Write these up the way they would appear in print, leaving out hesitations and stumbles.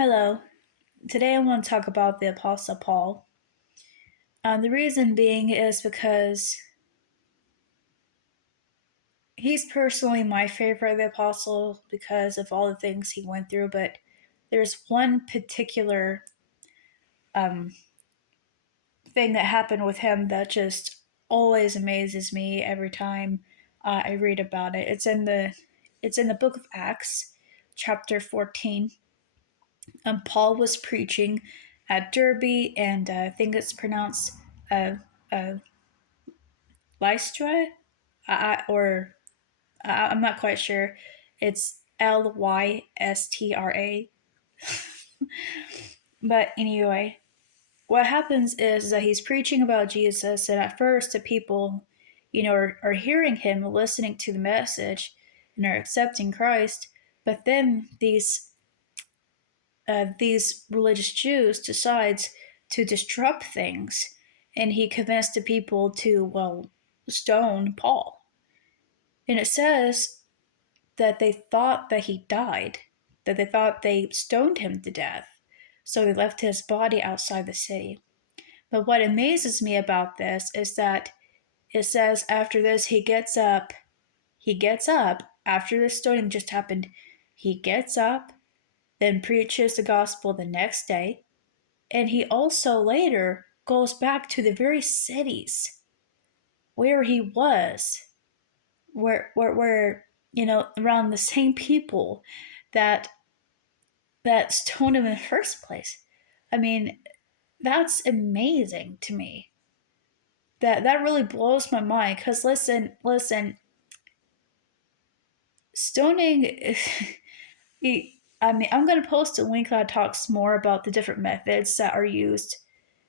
Hello. Today I want to talk about the Apostle Paul. The reason being is because he's personally my favorite of the Apostle because of all the things he went through, but there's one particular um, thing that happened with him that just always amazes me every time I read about it. It's in the book of Acts, chapter 14. Paul was preaching at Derby, and I think it's pronounced uh, uh, Lystra, or I'm not quite sure. It's Lystra. But anyway, what happens is that he's preaching about Jesus, and at first the people, are hearing him, listening to the message, and are accepting Christ. But then these religious Jews decides to disrupt things, and he convinced the people to stone Paul. And it says that they thought that he died, that they thought they stoned him to death. So they left his body outside the city. But what amazes me about this is that it says after this he gets up after the stoning just happened. He gets up, then preaches the gospel the next day, and he also later goes back to the very cities where he was, where around the same people that stoned him in the first place. I mean, that's amazing to me. That really blows my mind. Because listen, stoning. I mean, I'm gonna post a link that talks more about the different methods that are used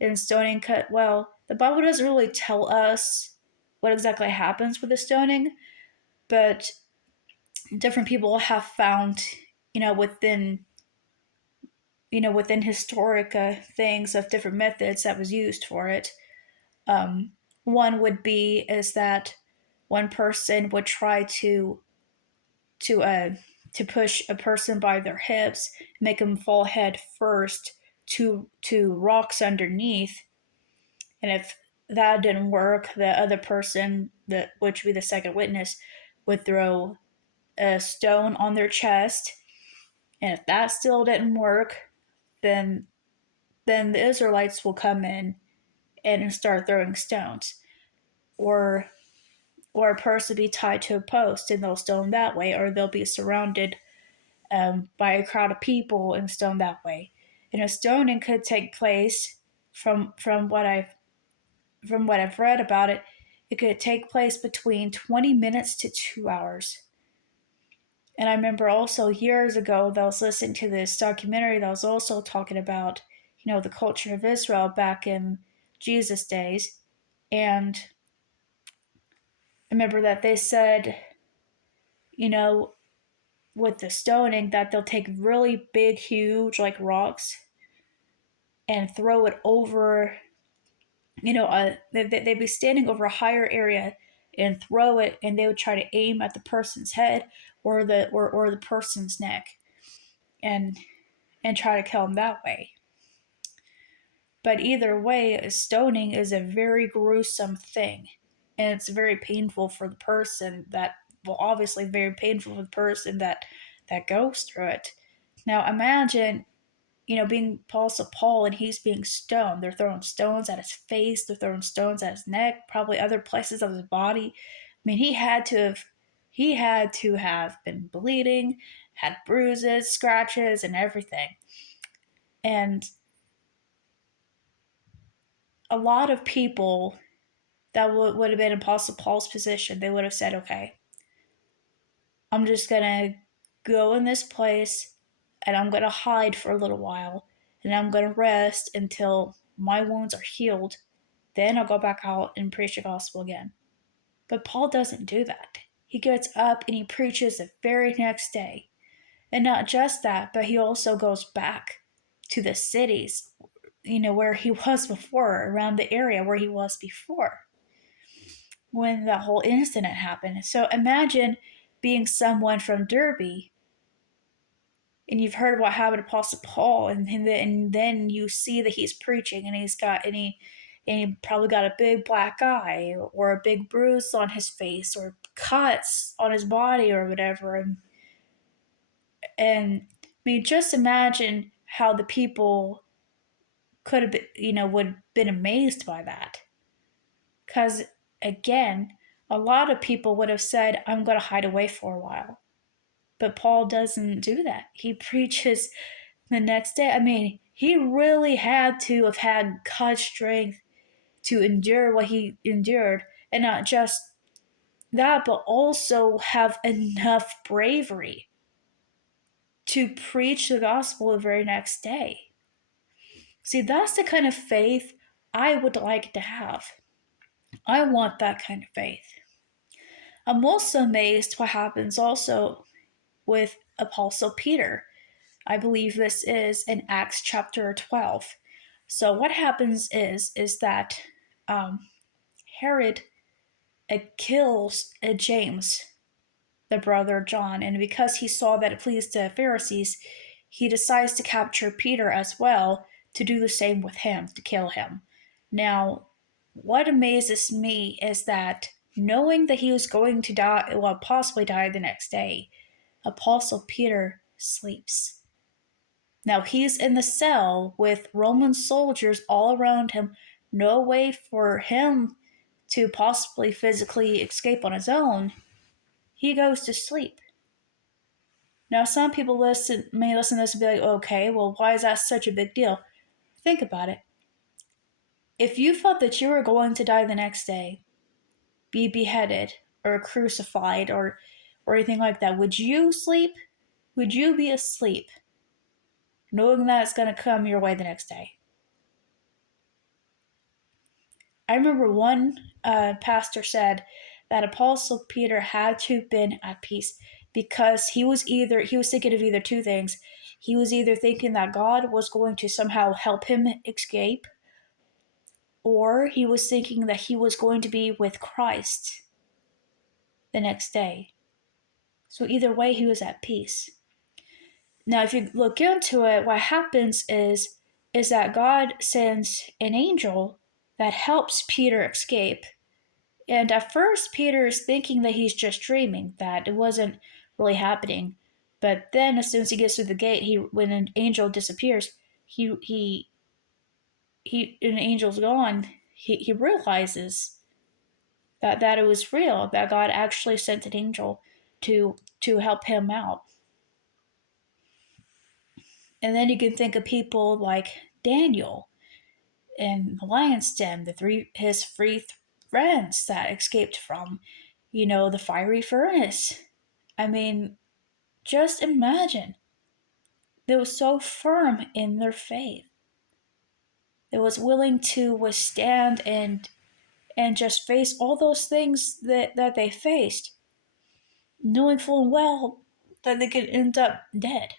in stoning. Cut. Well, the Bible doesn't really tell us what exactly happens with the stoning, but different people have found, within within historic things of different methods that was used for it. Um, One would be is that one person would try to uh, to push a person by their hips, make them fall head first to rocks underneath, and if that didn't work, the other person, that which would be the second witness, would throw a stone on their chest, and if that still didn't work, then the Israelites will come in and start throwing stones, or a person be tied to a post and they'll stone that way, or they'll be surrounded by a crowd of people and stoned that way. And a stoning could take place from what I've read about it. It could take place between 20 minutes to 2 hours. And I remember also years ago that I was listening to this documentary that was also talking about, the culture of Israel back in Jesus' days. And I remember that they said, you know, with the stoning, that they'll take really big, huge, like rocks and throw it over, they'd be standing over a higher area and throw it, and they would try to aim at the person's head or the person's neck, and try to kill them that way. But either way, stoning is a very gruesome thing, and it's very painful for the person that, well, obviously very painful for the person that goes through it. Now imagine, being Apostle Paul and he's being stoned. They're throwing stones at his face, they're throwing stones at his neck, probably other places of his body. I mean, he had to have been bleeding, had bruises, scratches, and everything. And a lot of people that would have been in Apostle Paul's position, they would have said, okay, I'm just gonna go in this place and I'm gonna hide for a little while, and I'm gonna rest until my wounds are healed. Then I'll go back out and preach the gospel again. But Paul doesn't do that. He gets up and he preaches the very next day. And not just that, but he also goes back to the cities, where he was before, around the area where he was before when that whole incident happened. So imagine being someone from Derby and you've heard what happened to Apostle Paul, and then you see that he's preaching, and he probably got a big black eye or a big bruise on his face or cuts on his body or whatever, and I mean, just imagine how the people could have been, would have been amazed by that, because again, a lot of people would have said, "I'm going to hide away for a while." But Paul doesn't do that. He preaches the next day. I mean, he really had to have had God's strength to endure what he endured, and not just that, but also have enough bravery to preach the gospel the very next day. See, that's the kind of faith I would like to have. I want that kind of faith. I'm also amazed what happens also with Apostle Peter. I believe this is in Acts chapter 12. So what happens is that Herod kills James, the brother of John, and because he saw that it pleased the Pharisees, he decides to capture Peter as well to do the same with him, to kill him. Now, what amazes me is that knowing that he was going to die, well, possibly die the next day, Apostle Peter sleeps. Now he's in the cell with Roman soldiers all around him, no way for him to possibly physically escape on his own. He goes to sleep. Now, some people may listen to this and be like, okay, well, why is that such a big deal? Think about it. If you felt that you were going to die the next day, be beheaded or crucified or anything like that, would you sleep? Would you be asleep knowing that it's going to come your way the next day? I remember one pastor said that Apostle Peter had to have been at peace because he was thinking of either two things. He was either thinking that God was going to somehow help him escape, or he was thinking that he was going to be with Christ the next day. So either way, he was at peace. Now, if you look into it, what happens is that God sends an angel that helps Peter escape. And at first, Peter is thinking that he's just dreaming, that it wasn't really happening. But then, as soon as he gets through the gate, when an angel disappears, an angel's gone. He realizes that it was real, that God actually sent an angel to help him out. And then you can think of people like Daniel in the lion's den, his three friends that escaped from, the fiery furnace. I mean, just imagine. They were so firm in their faith. They was willing to withstand and just face all those things that they faced, knowing full and well that they could end up dead.